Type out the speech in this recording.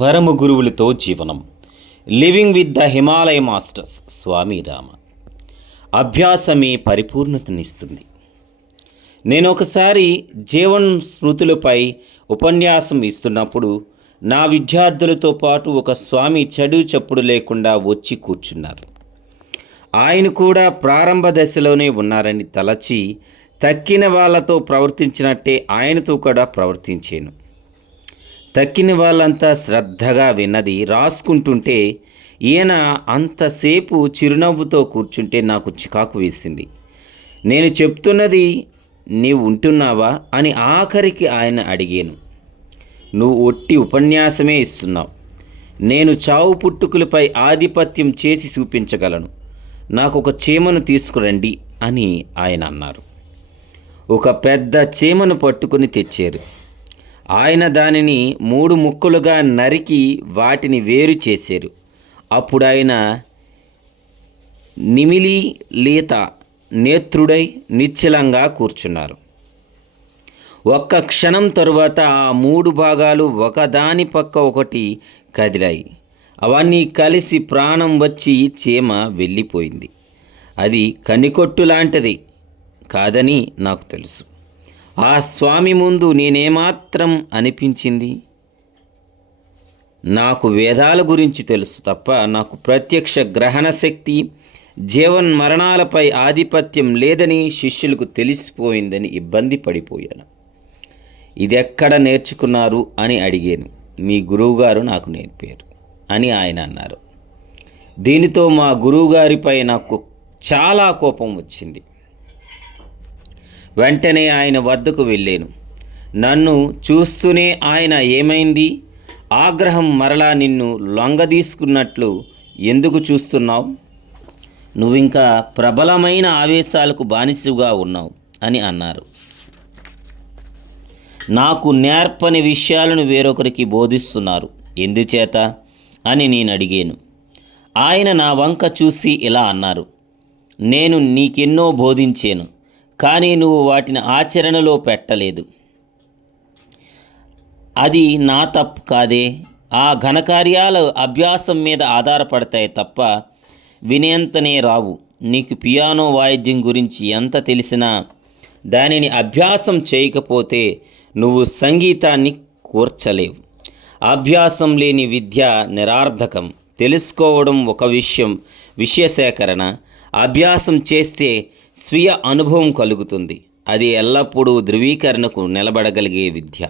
పరమ గురువులతో జీవనం. Living with the Himalaya masters Swami Rama. అభ్యాసమే పరిపూర్ణతనిస్తుంది నేను ఒకసారి జీవన్ స్మృతులపై ఉపన్యాసం ఇస్తున్నప్పుడు నా విద్యార్థులతో పాటు ఒక స్వామి చెడు చప్పుడు లేకుండా వచ్చి కూర్చున్నారు. ఆయన కూడా ప్రారంభ దశలోనే ఉన్నారని తలచి తక్కిన వాళ్ళతో ప్రవర్తించినట్టే ఆయనతో కూడా ప్రవర్తించాను. తక్కిన వాళ్ళంతా శ్రద్ధగా విన్నది. రాసుకుంటుంటే ఈయన అంతసేపు చిరునవ్వుతో కూర్చుంటే నాకు చికాకు వేసింది. నేను చెప్తున్నది నీవు ఉంటున్నావా? అని ఆఖరికి ఆయన అడిగాను. నువ్వు ఒట్టి ఉపన్యాసమే ఇస్తున్నావు. నేను చావు పుట్టుకులపై ఆధిపత్యం చేసి చూపించగలను. నాకు ఒక చీమను తీసుకురండి అని ఆయన అన్నారు. ఒక పెద్ద చీమను పట్టుకుని తెచ్చారు. ఆయన దానిని మూడు ముక్కలుగా నరికి వాటిని వేరు చేశారు. అప్పుడు ఆయన నిమిలి లేత నేత్రుడై నిశ్చలంగా కూర్చున్నారు. ఒక్క క్షణం తరువాత ఆ మూడు భాగాలు ఒకదాని పక్క ఒకటి కదిలాయి. అవన్నీ కలిసి ప్రాణం వచ్చి చీమ వెళ్ళిపోయింది. అది కనికొట్టు లాంటిది కాదని నాకు తెలుసు. ఆ స్వామి ముందు నేనేమాత్రం అనిపించింది? నాకు వేదాల గురించి తెలుసు తప్ప నాకు ప్రత్యక్ష గ్రహణ శక్తి జీవన్ మరణాలపై ఆధిపత్యం లేదని శిష్యులకు తెలిసిపోయిందని ఇబ్బంది పడిపోయాను. ఇది ఎక్కడ నేర్చుకున్నారు అని అడిగాను. మీ గురువుగారు నాకు నేర్పారు అని ఆయన అన్నారు. దీనితో మా గురువుగారిపై నాకు చాలా కోపం వచ్చింది. వెంటనే ఆయన వద్దకు వెళ్ళాను. నన్ను చూస్తూనే ఆయన ఏమైంది? ఆగ్రహం మరలా నిన్ను లొంగదీసుకున్నట్లు ఎందుకు చూస్తున్నావు? నువ్వింకా ప్రబలమైన ఆవేశాలకు బానిసగా ఉన్నావు అని అన్నారు. నాకు నేర్పని విషయాలను వేరొకరికి బోధిస్తున్నారు. ఎందుచేత? అని నేను అడిగాను ఆయన నా వంక చూసి ఇలా అన్నారు. నేను నీకెన్నో బోధించాను. కానీ నువ్వు వాటిని ఆచరణలో పెట్టలేదు. అది నా తప్పు కాదే. ఆ ఘనకార్యాలు అభ్యాసం మీద ఆధారపడతాయి తప్ప వినేంతనే రావు. నీకు పియానో వాయిద్యం గురించి ఎంత తెలిసినా దానిని అభ్యాసం చేయకపోతే నువ్వు సంగీతాన్ని కూర్చలేవు. అభ్యాసం లేని విద్య నిరార్థకం. తెలుసుకోవడం ఒక విషయం విషయ సేకరణ అభ్యాసం చేస్తే స్వీయ అనుభవం కలుగుతుంది. అది ఎల్లప్పుడూ ధృవీకరణకు నిలబడగలిగే విద్య.